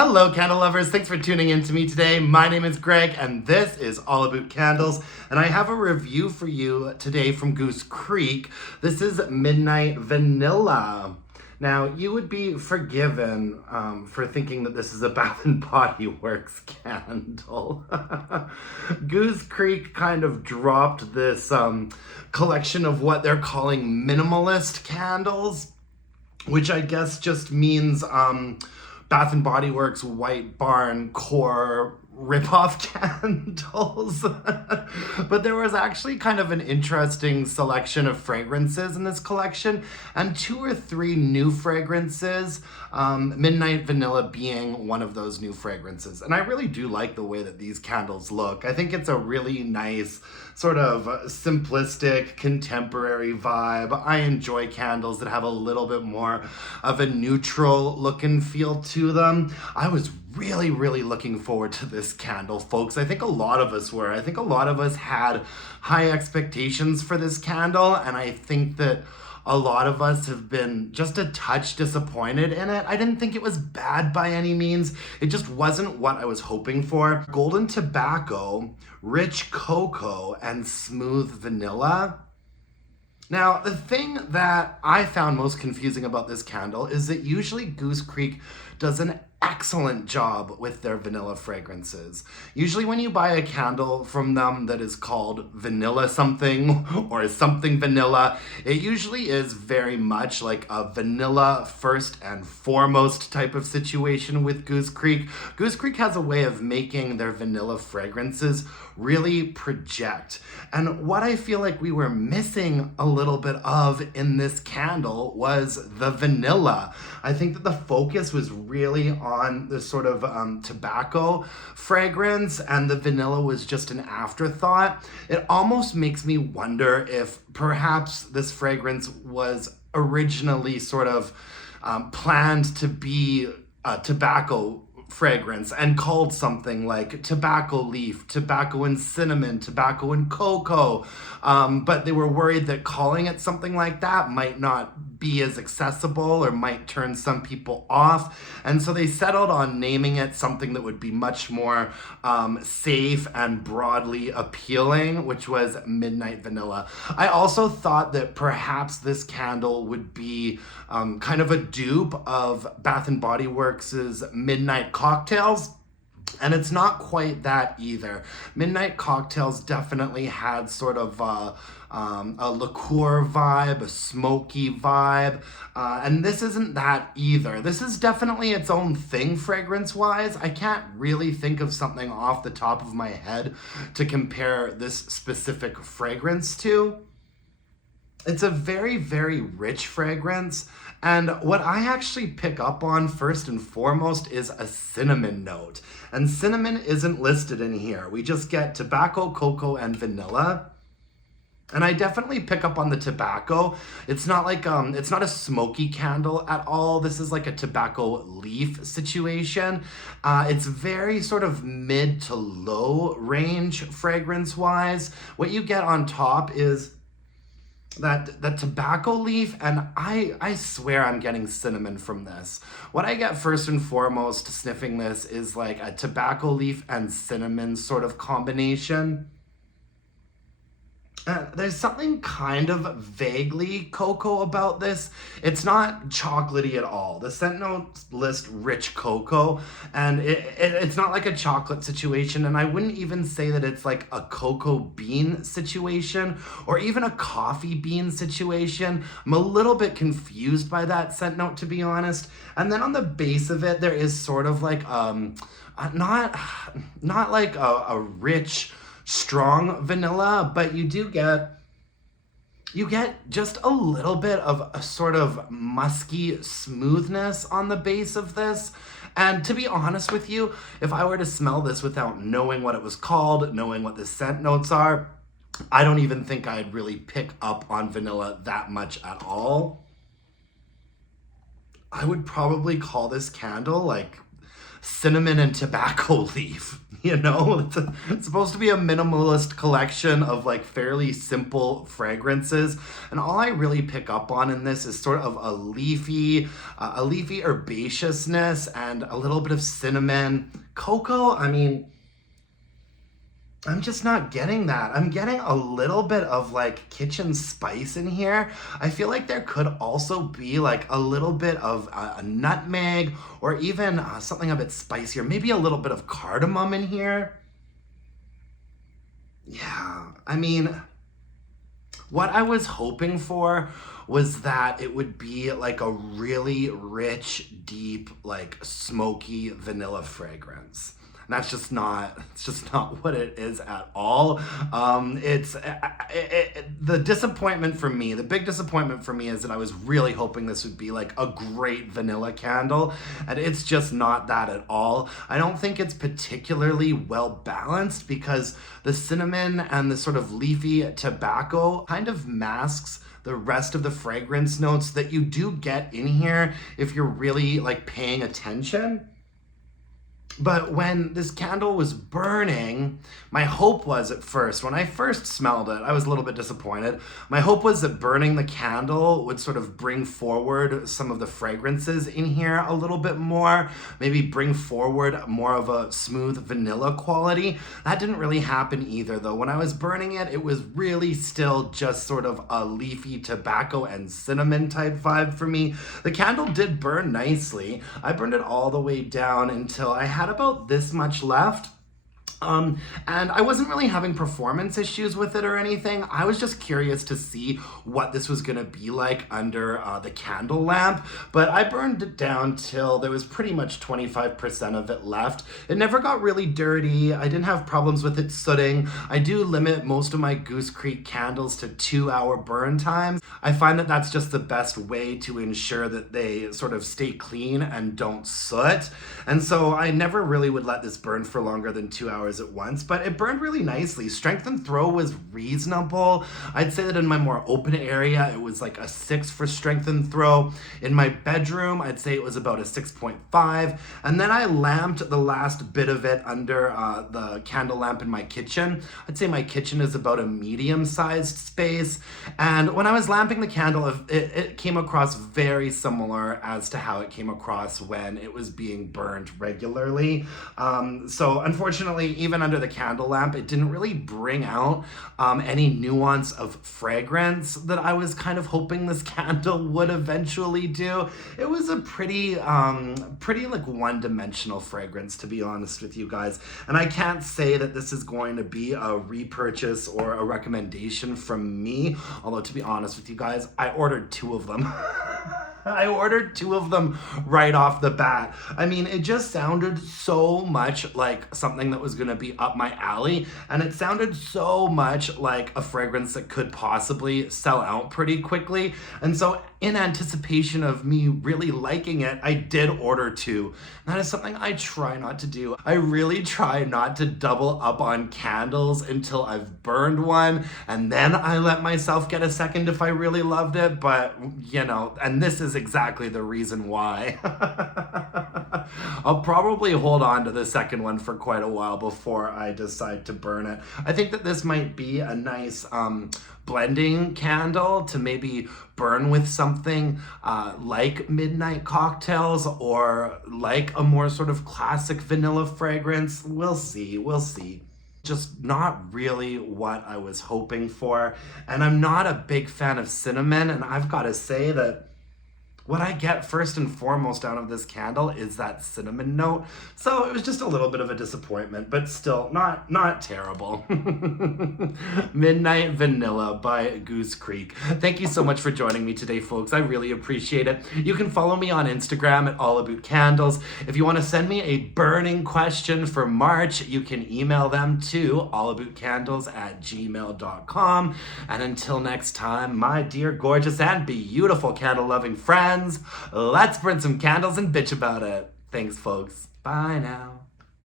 Hello, candle lovers. Thanks for tuning in to me today. My name is Greg, and this is All About Candles. And I have a review for you today from Goose Creek. This is Midnight Vanilla. Now, you would be forgiven for thinking that this is a Bath and Body Works candle. Goose Creek kind of dropped this collection of what they're calling minimalist candles, which I guess just means Bath and Body Works White Barn Core ripoff candles. But there was actually kind of an interesting selection of fragrances in this collection, and 2 or 3 new fragrances, Midnight Vanilla being one of those new fragrances. And I really do like the way that these candles look. I think it's a really nice sort of simplistic contemporary vibe. I enjoy candles that have a little bit more of a neutral look and feel to them. I was really looking forward to this candle, folks. I think a lot of us were. I think a lot of us had high expectations for this candle, and I think that a lot of us have been just a touch disappointed in it. I didn't think it was bad by any means. It just wasn't what I was hoping for. Golden tobacco, rich cocoa, and smooth vanilla. Now, the thing that I found most confusing about this candle is that usually Goose Creek does an excellent job with their vanilla fragrances. Usually when you buy a candle from them that is called vanilla something or something vanilla, it usually is very much like a vanilla first and foremost type of situation with Goose Creek. Goose Creek has a way of making their vanilla fragrances really project. And what I feel like we were missing a little bit of in this candle was the vanilla. I think that the focus was really on the sort of tobacco fragrance, and the vanilla was just an afterthought. It almost makes me wonder if perhaps this fragrance was originally sort of planned to be a tobacco fragrance and called something like tobacco leaf, tobacco and cinnamon, tobacco and cocoa. But they were worried that calling it something like that might not be as accessible or might turn some people off. And so they settled on naming it something that would be much more safe and broadly appealing, which was Midnight Vanilla. I also thought that perhaps this candle would be kind of a dupe of Bath and Body Works' Midnight Cocktails. And it's not quite that either. Midnight Cocktails definitely had sort of a liqueur vibe, a smoky vibe, and this isn't that either. This is definitely its own thing fragrance-wise. I can't really think of something off the top of my head to compare this specific fragrance to. It's a very rich fragrance, and what I actually pick up on first and foremost is a cinnamon note. And cinnamon isn't listed in here. We just get tobacco, cocoa, and vanilla. And I definitely pick up on the tobacco. It's not like, it's not a smoky candle at all. This is like a tobacco leaf situation. It's very sort of mid to low range fragrance-wise. What you get on top is that tobacco leaf, and I swear I'm getting cinnamon from this. What I get first and foremost sniffing this is like a tobacco leaf and cinnamon sort of combination. There's something kind of vaguely cocoa about this. It's not chocolatey at all. The scent notes list rich cocoa, and it's not like a chocolate situation, and I wouldn't even say that it's like a cocoa bean situation or even a coffee bean situation. I'm a little bit confused by that scent note, to be honest. And then on the base of it, there is sort of like not like a rich strong vanilla, but you get just a little bit of a sort of musky smoothness on the base of this. And to be honest with you, if I were to smell this without knowing what it was called, knowing what the scent notes are, I don't even think I'd really pick up on vanilla that much at all. I would probably call this candle like cinnamon and tobacco leaf. It's supposed to be a minimalist collection of like fairly simple fragrances, and all I really pick up on in this is sort of a leafy herbaceousness and a little bit of cinnamon. Cocoa, I mean, I'm just not getting that. I'm getting a little bit of like kitchen spice in here. I feel like there could also be like a little bit of a nutmeg, or even something a bit spicier, maybe a little bit of cardamom in here. Yeah, I mean, what I was hoping for was that it would be like a really rich, deep, like smoky vanilla fragrance. And it's just not what it is at all. The disappointment for me, the big disappointment for me is that I was really hoping this would be like a great vanilla candle, and it's just not that at all. I don't think it's particularly well balanced because the cinnamon and the sort of leafy tobacco kind of masks the rest of the fragrance notes that you do get in here if you're really like paying attention. But when this candle was burning, my hope was at first, when I first smelled it, I was a little bit disappointed. My hope was that burning the candle would sort of bring forward some of the fragrances in here a little bit more, maybe bring forward more of a smooth vanilla quality. That didn't really happen either, though. When I was burning it, it was really still just sort of a leafy tobacco and cinnamon type vibe for me. The candle did burn nicely. I burned it all the way down until I had about this much left. And I wasn't really having performance issues with it or anything. I was just curious to see what this was gonna be like under the candle lamp, but I burned it down till there was pretty much 25% of it left. It never got really dirty. I didn't have problems with it sooting. I do limit most of my Goose Creek candles to 2-hour burn times. I find that that's just the best way to ensure that they sort of stay clean and don't soot. And so I never really would let this burn for longer than 2 hours at once, but it burned really nicely. Strength and throw was reasonable. I'd say that in my more open area, it was like a 6 for strength and throw. In my bedroom, I'd say it was about a 6.5. And then I lamped the last bit of it under the candle lamp in my kitchen. I'd say my kitchen is about a medium-sized space. And when I was lamping the candle, it came across very similar as to how it came across when it was being burned regularly. So unfortunately, even under the candle lamp, it didn't really bring out any nuance of fragrance that I was kind of hoping this candle would eventually do. It was a pretty like one-dimensional fragrance, to be honest with you guys. And I can't say that this is going to be a repurchase or a recommendation from me, although to be honest with you guys, I ordered 2 of them. I ordered 2 of them right off the bat. I mean, it just sounded so much like something that was gonna be up my alley, and it sounded so much like a fragrance that could possibly sell out pretty quickly. And so in anticipation of me really liking it, I did order 2. That is something I try not to do. I really try not to double up on candles until I've burned one, and then I let myself get a second if I really loved it, but and this is exactly the reason why. I'll probably hold on to the second one for quite a while before I decide to burn it. I think that this might be a nice blending candle to maybe burn with something like midnight cocktails, or like a more sort of classic vanilla fragrance. We'll see. Just not really what I was hoping for. And I'm not a big fan of cinnamon, and I've got to say that what I get first and foremost out of this candle is that cinnamon note. So it was just a little bit of a disappointment, but still not terrible. Midnight Vanilla by Goose Creek. Thank you so much for joining me today, folks. I really appreciate it. You can follow me on Instagram at allaboutcandles. If you want to send me a burning question for March, you can email them to allaboutcandles@gmail.com. And until next time, my dear gorgeous and beautiful candle-loving friends, let's burn some candles and bitch about it. Thanks, folks. Bye now.